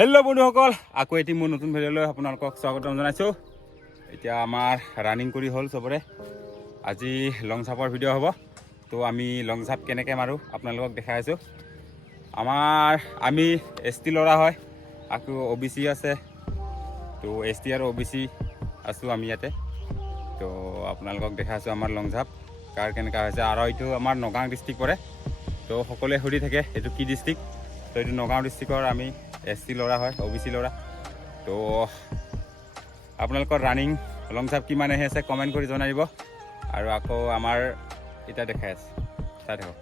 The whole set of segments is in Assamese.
হেল্ল' বন্ধুসকল, আকৌ এটি মোৰ নতুন ভিডিঅ'লৈ আপোনালোকক স্বাগতম জনাইছোঁ। এতিয়া আমাৰ ৰানিং কৰি হ'ল চবৰে। আজি লং জাম্পৰ ভিডিঅ' হ'ব। তো আমি লং জাম্প কেনেকৈ মাৰোঁ আপোনালোকক দেখাই আছোঁ। আমি ST ল'ৰা হয়, আকৌ OBC আছে। তো ST আৰু OBC আছোঁ আমি ইয়াতে। তো আপোনালোকক দেখাই আছোঁ আমাৰ লং জাম্প কাৰ কেনেকুৱা হৈছে। আৰু এইটো আমাৰ নগাঁও ডিষ্ট্ৰিক্ট পৰে। তো সকলোৱে সুধি থাকে এইটো কি ডিষ্ট্ৰিক্ট। তো এইটো নগাঁও ডিষ্ট্ৰিক্টৰ আমি ST ল'ৰা হয়, OBC ল'ৰা। তো আপোনালোকৰ ৰানিং লং জাম্প কিমান আহি আছে কমেণ্ট কৰি জনাই দিব। আৰু আকৌ আমাৰ এতিয়া দেখাই আছে, চাই থাকক।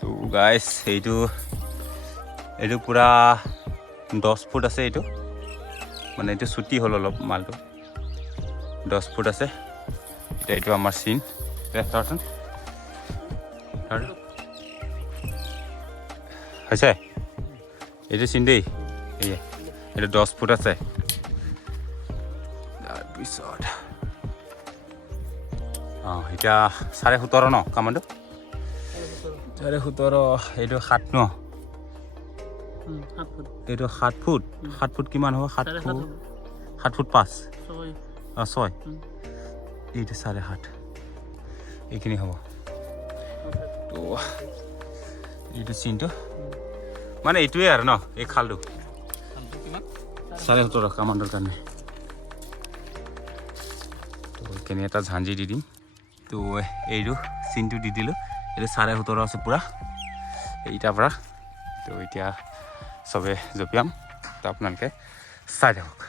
তো গাইছ, এইটো পূৰা 10 ফুট আছে। এইটো মানে এইটো চুটি হ'ল অলপ, মালটো 10 ফুট আছে। এতিয়া এইটো আমাৰ চিন হৈছে, এইটো চিন দেই। এইটো 10 ফুট আছে। তাৰপিছত এতিয়া 17.5 ন কামানটো 17.5। এইটো 7 ন, এইটো 7 ফুট। 7 ফুট কিমান হ'ব? 7 ফুট 5 6। এইটো 7.5 এইখিনি হ'ব। তো এইটো চিনটো মানে এইটোৱে আৰু ন, এই খালটো 17.5 কামাণ্ডৰ কাৰণে। তো এইখিনি এটা ঝাঞ্জি দি দিম। তো এইটো চিনটো দি দিলোঁ। এইটো 17.5 আছে পূৰা এইটাৰ পৰা। তো এতিয়া চবে জঁপিয়াম, তো আপোনালোকে চাই থাকক।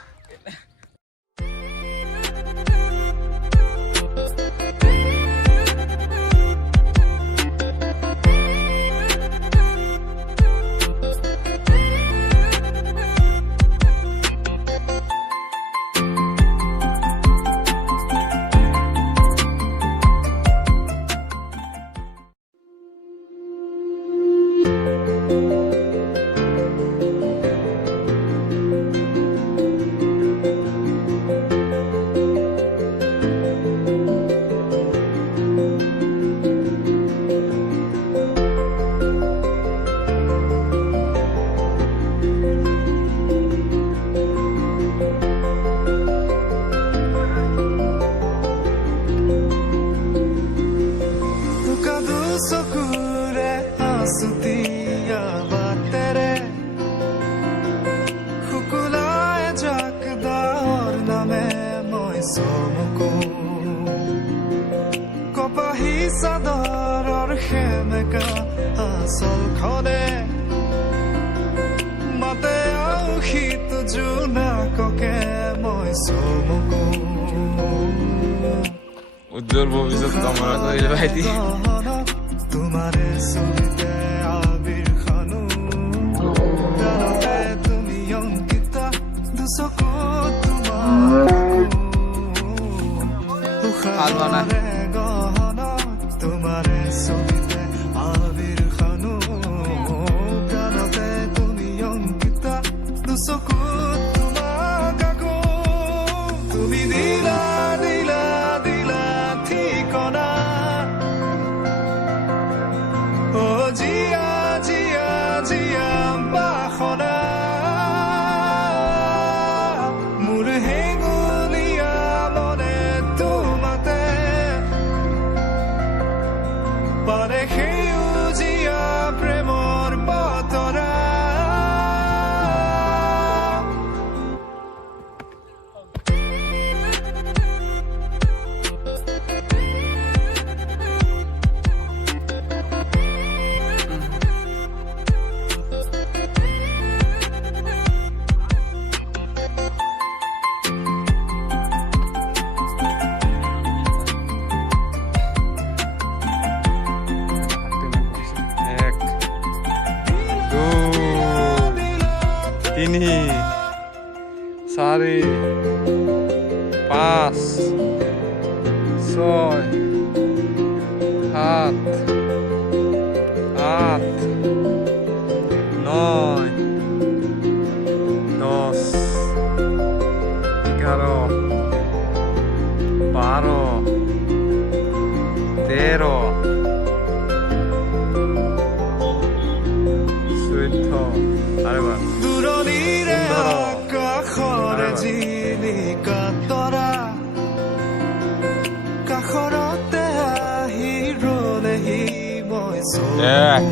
চাদৰৰ সেমেকা আচলখনে মাতে আউসিত জোনাককে মই চমকো। উজ্জ্বল ভবিষ্যৎ কামনা কৰিলে ভাইটি। তোমাৰে ছবিতে আবিৰ খানো গানতে তুমি অংকিতা দুচকু তোমাৰ তোমাৰে ছবিতে আবিৰ খানো গানতে তুমি অংকিতা দুচকু তোমাক আকৌ তুমি দিলা দিলা দিলা ঠিকনা। অ জিয়া জিয়া জিয়া বাসনা মোৰ হেঙুলীয়া মনে তোমাতে পাৰে সেউজীয়া প্ৰেমৰ বতৰা। তিনি 4 5 6 7 8 9 10 11 12 13 14 আরে বাহ দূৰণিৰে সুন্দৰ। আকাশৰে জিলিকা তৰা কাষৰতে আহি ৰলেহি মই এক,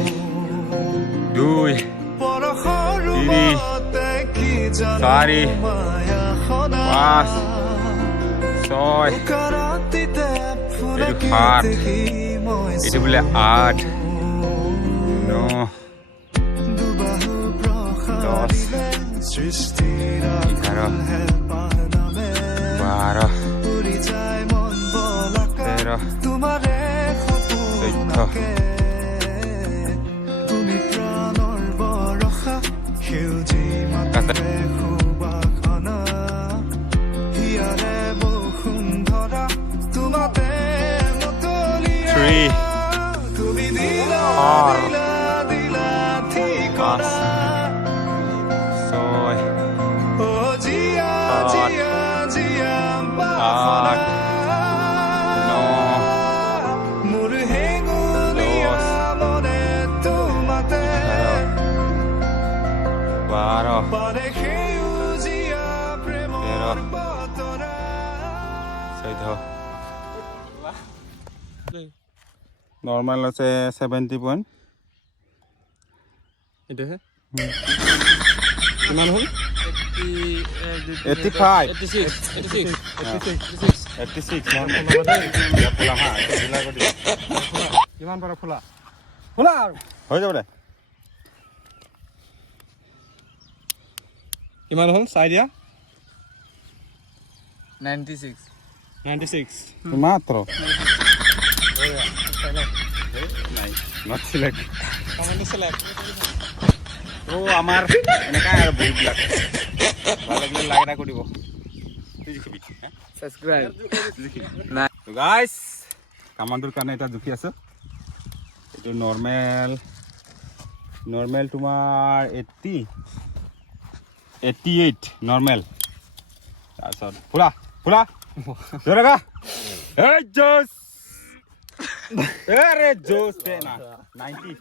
দুই, পৰশৰ তিনি, ৰূপতে কি জানো চাৰি, মায়াখনা পাঁচ, ছয়, কাৰাতিতে ফুলে এইটো সাত, দেখি মই এইটো বোলে আঠ, ন, দুবাহু দহ, প্ৰসাৰিলে সৃষ্টিৰ এঘাৰ, হেঁপাহ নামে বাৰ, উৰি যায় মন বলাকা তেৰ, তোমাৰে চৈধ্য, সপোনকে তুমি প্ৰাণৰ বৰষা সেউজী মাতে সুবাসনা হিয়াৰে বসুন্ধৰা তোমাতে মতলীয়া Three, তুমি দিলা four, দিলা দিলা ঠিকনা ছয়, ও জিয়া সাত, জিয়া জিয়া আঠ, বাসনা ন, মোৰ হেঙুলীয়া মনে তোমাতে বাৰ, পাৰে সেউজীয়া প্ৰেমৰ বতৰা চৈধ্য। নৰ্মেল আছে 70 পইণ্ট। এইটোহে কিমান হ'ল 85, 86 নৰ্মেল। ফুলাম হা, এইটো জুলাই কৰি দিবা। কিমান পাৰা খোলা খোলা আৰু হৈ যাব দে। কিমান হ'ল চাই দিয়া 96 96 মাত্ৰ নাই নট চিলেক্ট। আমাৰ এনেকাই আৰু বহুতবিলাক ভাল লাগিলে লাইক এটা কৰি দিব। সাবস্ক্ৰাইব গাইছ কামানটোৰ কাৰণে এটা জুখি আছোঁ। এইটো নৰ্মেল তোমাৰ 88 নৰ্মেল। তাৰপিছত ফুলা জোৰেগা এই জোচ আৰে জোচ দে না 90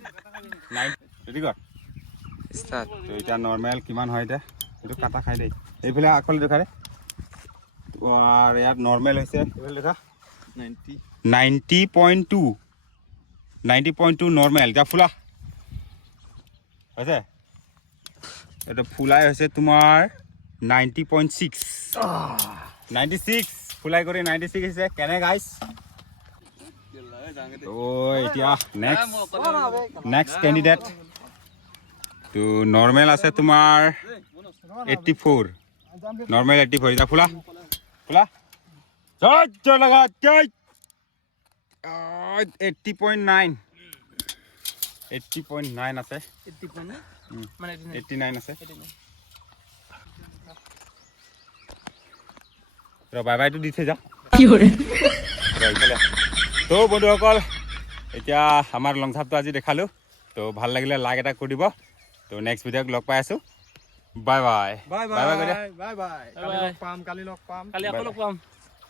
ৰেডি কৰ। স্টাৰ্ট তো এটা নৰ্মেল কিমান হয় এতিয়া এইটো কাটা খাই দেই। এইফালে আকলে দেখা দে আর ইয়াত নৰ্মেল হৈছে এইফালে দেখা 90.2 নৰ্মেল। এতিয়া ফুলা হৈছে এইটো ফুলাই হৈছে তোমাৰ 90.6 96 ফুলাই কৰি 96 হৈছে। কেনে গাইছ তো এতিয়া নেক্সট কেণ্ডিডেট তো নৰ্মেল আছে তোমাৰ 84 নৰ্মেল 84। এতিয়া ফুলা জয় লগা 80.9 আছে 89 আছে। বাই বাইটো দি থৈ যা। তো বন্ধুসকল এতিয়া আমাৰ লং জাম্পটো আজি দেখালোঁ। তো ভাল লাগিলে লাইক এটা কৰি দিব। তো নেক্সট ভিডিঅ'ত লগ পাই আছোঁ। Bye bye bye bye bye bye কালি লগ পাম কালি আকৌ লগ পাম।